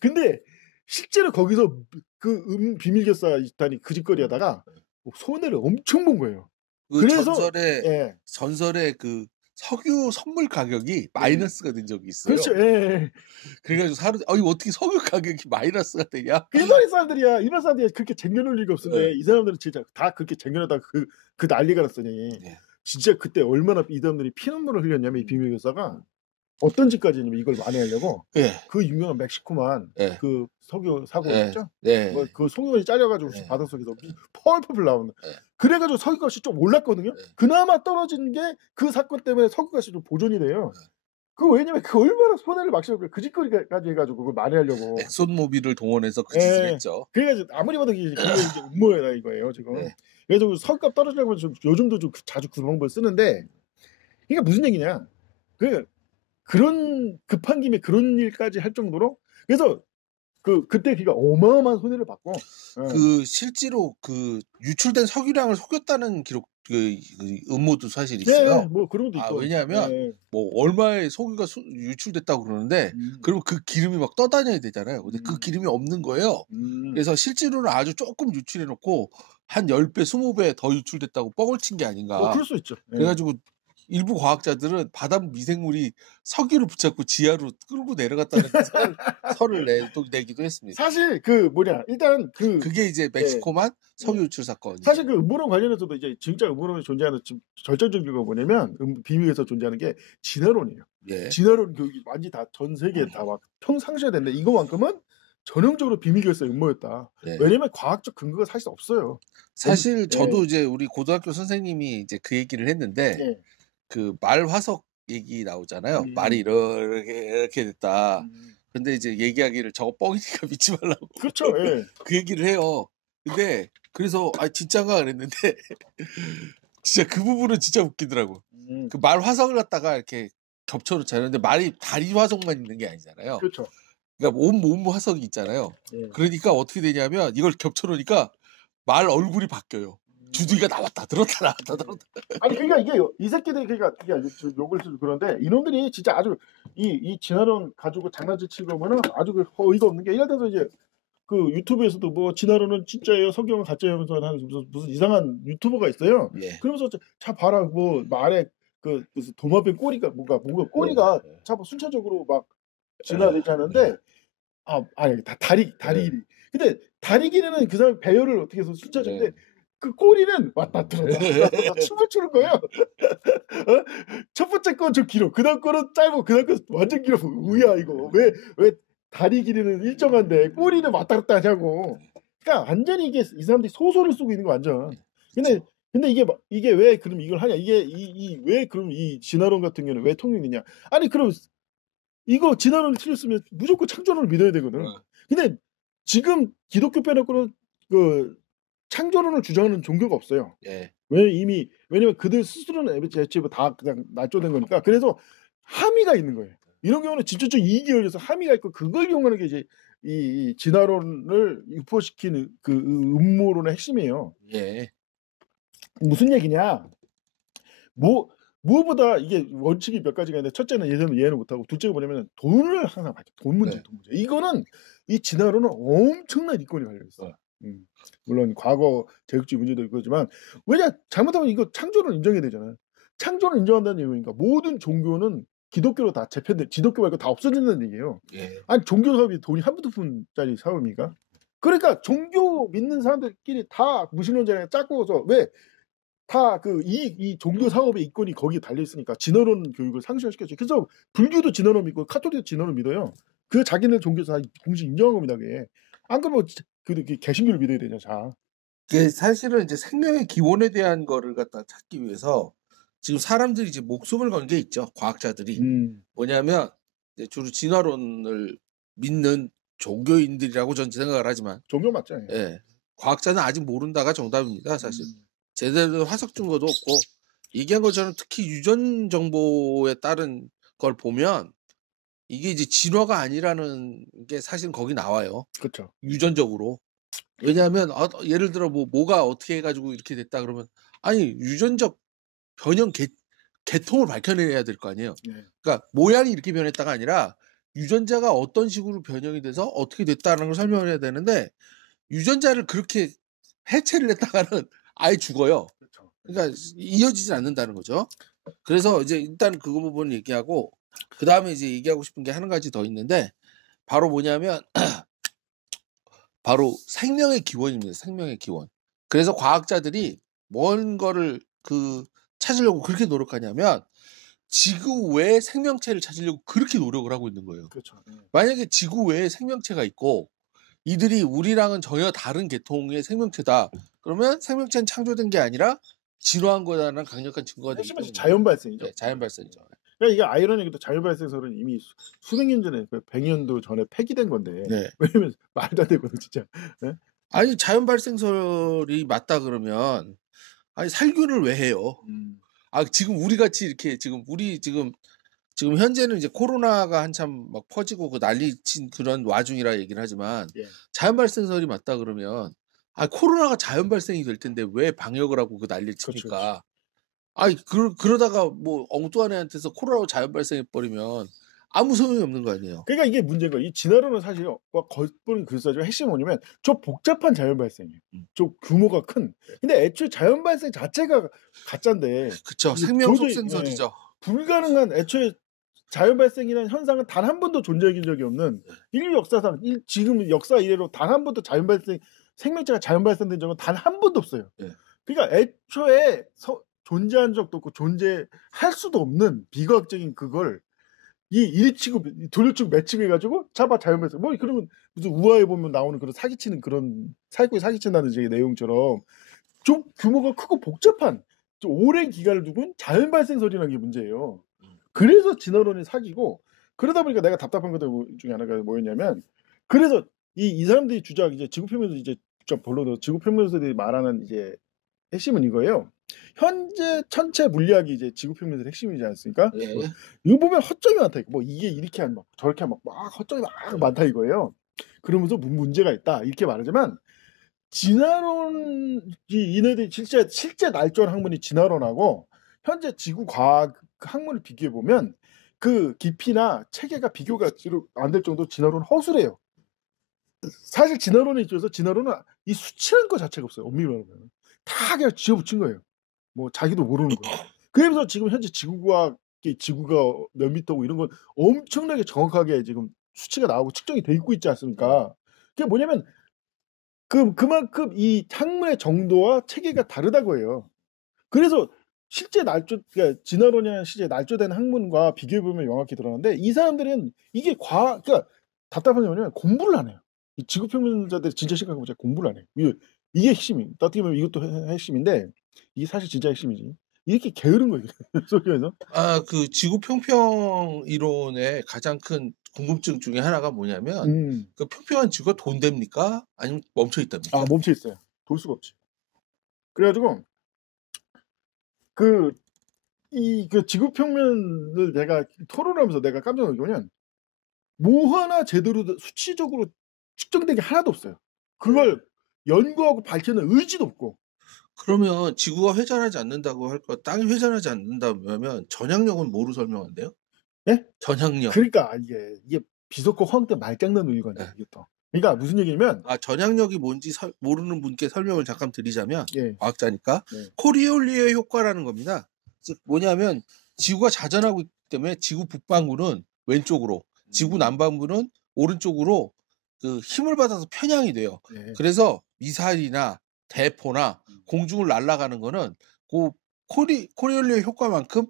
근데 실제로 거기서 그 비밀결사단이 그 짓거리 하다가 손해를 엄청 본 거예요. 그 그래서 예. 전설의 그 석유 선물 가격이 마이너스가 된 적이 있어요. 그렇죠. 예예. 그래 가지고 이거 어떻게 석유 가격이 마이너스가 되냐? 그 일반 사람들이 그렇게 쟁여놓을 리가 없는데 이 사람들은 진짜 다 그렇게 쟁여놓다가 그 난리가 났으니 진짜 그때 얼마나 이 사람들이 피눈물을 흘렸냐면 이 비밀결사가 어떤 짓까지 했냐면 이걸 만회하려고 그 유명한 멕시코만 그 석유 사고 있죠? 뭐 그 석유가 잘려 가지고 바닷속에서 펄펄 나오는. 그래 가지고 석유값이 좀 올랐거든요. 그나마 떨어진 게 그 사건 때문에 석유값이 좀 보존이 돼요. 왜냐면 얼마나 손해를 막 씌웠고 그 짓거리까지 해 가지고 그걸 만회하려고. 엑손모빌을 동원해서 그 짓을 했죠. 그래 가지고 아무리 봐도 그게 이제 음모다 이거예요 지금. 그래 가지고 석유값 떨어지려고 좀 요즘도 좀 자주 그 방법을 쓰는데 이게 무슨 얘기냐. 그런 급한 김에 그런 일까지 할 정도로 그래서 그때 그가 어마어마한 손해를 받고 그 실제로 그 유출된 석유량을 속였다는 기록 그 음모도 사실 있어요. 뭐 그런 것도 있고. 왜냐하면 뭐 얼마의 석유가 유출됐다고 그러는데 그러면 그 기름이 막 떠다녀야 되잖아요. 근데 그 기름이 없는 거예요. 그래서 실제로는 아주 조금 유출해 놓고 한 10배, 20배 더 유출됐다고 뻥을 친 게 아닌가. 그럴 수 있죠. 그래 가지고 일부 과학자들은 바닷 미생물이 석유를 붙잡고 지하로 끌고 내려갔다는 설을 내기도 했습니다. 사실 일단 그게 이제 멕시코만 석유 유출 사건이죠. 사실 그 음모론 관련해서도 이제 진짜 음모론이 존재하는 지금 절정적 이유가 뭐냐면 비밀에서 존재하는 게 진화론이에요. 진화론 교육이 완전히 다 전 세계에 다 막 평상시에 됐는데 이거만큼은 전형적으로 비밀결사 음모였다. 왜냐면 과학적 근거가 사실 없어요. 사실 저도 이제 우리 고등학교 선생님이 이제 그 얘기를 했는데 그 말 화석 얘기 나오잖아요. 말이 이렇게 됐다. 근데 이제 얘기하기를 저거 뻥이니까 믿지 말라고. 그렇죠. 그 얘기를 해요. 근데 그래서 진짠가 그랬는데 진짜 그 부분은 진짜 웃기더라고. 그 말 화석을 갖다가 이렇게 겹쳐놓잖아요. 근데 말이 다리 화석만 있는 게 아니잖아요. 그렇죠. 그러니까 몸 화석이 있잖아요. 그러니까 어떻게 되냐면 이걸 겹쳐놓으니까 말 얼굴이 바뀌어요. 주둥이가 나왔다 들었다 나왔다 들었다. 아니 그러니까 이게 이 새끼들이 그러니까 욕을 쓰고 그런데 이놈들이 진짜 아주 이 진화론 가지고 장난질 치고 보면은 아주 어이가 없는 게 예를 들어서 이제 그 유튜브에서도 뭐 진화론은 진짜예요, 석유는 가짜예요 하면서 하는 무슨 이상한 유튜버가 있어요. 그러면서 자 봐라 뭐 말에 무슨 도마뱀 꼬리가 뭔가 꼬리가 참 순차적으로 막 진화되지 않는데 아니 다리 근데 다리 길이는 그 사람 배열을 어떻게 해서 순차적인데 그 꼬리는 왔다 들었다 춤을 추는 거예요. 첫 번째 건 좀 길어. 그다음 거는 짧고 그다음 건 완전 길어. 뭐야 이거. 왜 다리 길이는 일정한데 꼬리는 왔다 갔다 하냐고. 그러니까 완전히 이 사람들이 소설을 쓰고 있는 거 완전. 근데 이게 왜 그럼 이걸 하냐. 왜 그럼 이 진화론 같은 경우는 왜 통용이냐. 아니 그럼 이거 진화론을 틀렸으면 무조건 창조론을 믿어야 되거든. 근데 지금 기독교 빼놓고는 창조론을 주장하는 종교가 없어요. 왜냐면 그들 스스로는 애초에 다 그냥 날조된 거니까. 그래서 함의가 있는 거예요. 이런 경우는 직접적 이익이 열려서 함의가 있고 그걸 이용하는 게 이제 이 진화론을 유포시키는 그 음모론의 핵심이에요. 무슨 얘기냐? 무엇보다 이게 원칙이 몇 가지가 있는데 첫째는 이해는 못하고 둘째가 뭐냐면 돈을 항상 받죠. 돈 문제. 이거는 이 진화론은 엄청난 이권이 걸려 있어. 물론 과거 제국주의 문제도 있겠지만 왜냐 잘못하면 이거 창조론 인정해야 되잖아요. 창조론 인정한다는 이유니까 모든 종교는 기독교로 다 기독교 말고 다 없어진다는 얘기예요. 아니 종교 사업이 돈이 한두 푼짜리 사업입니까? 그러니까 종교 믿는 사람들끼리 다 무신론자랑 짝꿍어서 왜 다 이 종교 사업의 이권이 거기에 달려 있으니까 진화론 교육을 상쇄시켰죠. 그래서 불교도 진화론 믿고 카톨릭도 진화론 믿어요. 그 자기네 종교에서 다 공식 인정한 겁니다. 그게. 안 그러면 개신교를 믿어야 되냐, 자. 그게 사실은 이제 생명의 기원에 대한 거를 갖다 찾기 위해서 지금 사람들이 이제 목숨을 건 게 있죠. 과학자들이. 뭐냐면 이제 주로 진화론을 믿는 종교인들이라고 전 생각을 하지만 종교 맞죠. 과학자는 아직 모른다가 정답입니다. 사실. 제대로 된 화석 증거도 없고 얘기한 것처럼 특히 유전 정보에 따른 걸 보면 이게 이제 진화가 아니라는 게 사실 거기 나와요. 그렇죠. 유전적으로. 왜냐하면 예를 들어 뭐가 어떻게 해가지고 이렇게 됐다 그러면 아니 유전적 변형 계통을 밝혀내야 될 거 아니에요. 그러니까 모양이 이렇게 변했다가 아니라 유전자가 어떤 식으로 변형이 돼서 어떻게 됐다는 걸 설명을 해야 되는데 유전자를 그렇게 해체를 했다가는 아예 죽어요. 그렇죠. 그러니까 이어지지 않는다는 거죠. 그래서 이제 일단 그 부분 얘기하고 그다음에 이제 얘기하고 싶은 게 한 가지 더 있는데 바로 뭐냐면 바로 생명의 기원입니다. 생명의 기원. 그래서 과학자들이 뭔 거를 찾으려고 그렇게 노력하냐면 지구 외에 생명체를 찾으려고 그렇게 노력을 하고 있는 거예요. 그렇죠. 만약에 지구 외에 생명체가 있고 이들이 우리랑은 전혀 다른 계통의 생명체다. 그러면 생명체는 창조된 게 아니라 진화한 거다라는 강력한 증거가 되기 핵심은 때문에 자연 발생이죠. 네, 자연 발생이죠. 그러니까 이게 아이러니하게도 자연 발생설은 이미 수백 년 전에 100년도 전에 폐기된 건데 네. 왜냐면 말도 안 되거든 진짜. 네? 아니 자연 발생설이 맞다 그러면 아니 살균을 왜 해요? 지금 우리 같이 이렇게 지금 현재는 이제 코로나가 한참 막 퍼지고 그 난리친 그런 와중이라 얘기를 하지만 예. 자연 발생설이 맞다 그러면 코로나가 자연 발생이 될 텐데 왜 방역을 하고 그 난리를 칩니까? 그러다가 뭐 엉뚱한 애한테서 코로나가 자연 발생해 버리면 아무 소용이 없는 거 아니에요. 그러니까 이게 문제인 거예요. 이 진화론은 사실 겉보는 글쓰지만 핵심은 뭐냐면 저 복잡한 자연 발생이에요. 저 규모가 큰. 근데 애초에 자연 발생 자체가 가짜인데 그쵸. 이게 생명 도저히, 속생설이죠. 불가능한 애초에 자연 발생이라는 현상은 단 한 번도 존재한 적이 없는 인류 역사상 지금 역사 이래로 단 한 번도 자연 발생 생명체가 자연 발생된 적은 단 한 번도 없어요. 네. 그러니까 애초에 존재한 적도 없고 존재할 수도 없는 비과학적인 그걸 이 일치고 돌려치고 매치고 해가지고 잡아 자연 발생 뭐 그러면 무슨 우화에 보면 나오는 그런 사기치는 그런 사기꾼이 사기친다는 제 내용처럼 좀 규모가 크고 복잡한 좀 오랜 기간을 두고 자연 발생설이라는 게 문제예요. 그래서 진화론이 사기고 그러다 보니까 내가 답답한 것들 중에 하나가 뭐였냐면 그래서 이 사람들이 주장 이제 지구표면에서 이제 본론으로 지구표면에서들이 말하는 이제 핵심은 이거예요. 현재 천체 물리학이 이제 지구표면의 핵심이지 않습니까? 예. 이거 보면 허점이 많다. 뭐 이게 이렇게 하면 저렇게 하면 막 허점이 막 많다 이거예요. 그러면서 문제가 있다 이렇게 말하지만 진화론 이네들이 실제 날조한 학문이 진화론하고 현재 지구 과학 학문을 비교해 보면 그 깊이나 체계가 비교가 안 될 정도 진화론 허술해요. 사실 진화론에 있어서 진화론은 이 수치라는 것 자체가 없어요. 엄밀히 말하면 다 그냥 지어붙인 거예요. 뭐 자기도 모르는 거예요. 그래서 지금 현재 지구가 몇 미터고 이런 건 엄청나게 정확하게 지금 수치가 나오고 측정이 돼 있고 있지 않습니까? 그게 뭐냐면 그만큼 이 학문의 정도와 체계가 다르다고 해요. 그래서 실제 그러니까 진화론이나 실제 날조된 학문과 비교해 보면 명확히 드러나는데 이 사람들은 이게 그러니까 답답한 게 뭐냐면 공부를 안 해요. 이 지구평면자들이 진짜 심각한 문제 공부를 안 해요. 이게 핵심이. 어떻게 보면 이것도 핵심인데 이게 사실 진짜 핵심이지. 이렇게 게으른 거예요. 속에서. 그 지구 평평 이론의 가장 큰 궁금증 중에 하나가 뭐냐면 그 평평한 지구가 돈됩니까? 아니면 멈춰 있답니까? 멈춰 있어요. 돌 수가 없지. 그래가지고 그 지구 평면을 내가 토론하면서 내가 깜짝 놀란 게 뭐냐면 뭐 하나 제대로 수치적으로 측정된 게 하나도 없어요. 그걸 연구하고 밝히는 의지도 없고. 그러면 지구가 회전하지 않는다고 할 거 땅이 회전하지 않는다면 전향력은 뭐로 설명한대요? 예? 전향력. 그러니까 이게 비속어 황때 말장난 논리거든요. 네. 이게 또. 그러니까 무슨 얘기냐면 전향력이 뭔지 모르는 분께 설명을 잠깐 드리자면 예. 과학자니까 네. 코리올리의 효과라는 겁니다. 즉 뭐냐면 지구가 자전하고 있기 때문에 지구 북반구는 왼쪽으로, 지구 남반구는 오른쪽으로 그 힘을 받아서 편향이 돼요. 네. 그래서 미사일이나 대포나 공중을 날아가는 거는 그 코리올리의 효과만큼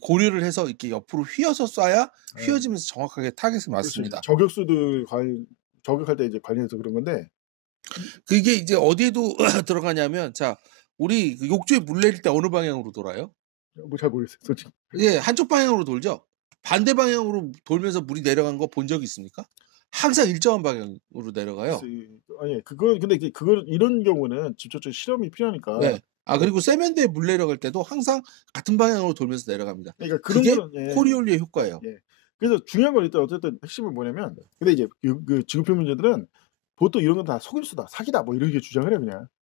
고려를 해서 이렇게 옆으로 휘어서 쏴야 휘어지면서 정확하게 타겟에 맞습니다. 저격수들 저격할 때 이제 관련해서 그런 건데 그게 이제 어디에도 들어가냐면 자 우리 욕조에 물 내릴 때 어느 방향으로 돌아요? 뭐 잘 모르겠어요, 솔직히. 예, 한쪽 방향으로 돌죠. 반대 방향으로 돌면서 물이 내려간 거 본 적 있습니까? 항상 일정한 방향으로 내려가요. 아니 근데 이런 경우는 직접적 실험이 필요하니까. 네. 그리고 세면대에 물 내려갈 때도 항상 같은 방향으로 돌면서 내려갑니다. 그러니까 그게 거는, 코리올리의 효과예요. 예. 그래서 중요한 건 일단 어쨌든 핵심은 뭐냐면 근데 이제 그 지구평면자들은 보통 이런 건 다 속임수다, 사기다 뭐 이렇게 주장을 해요 그냥.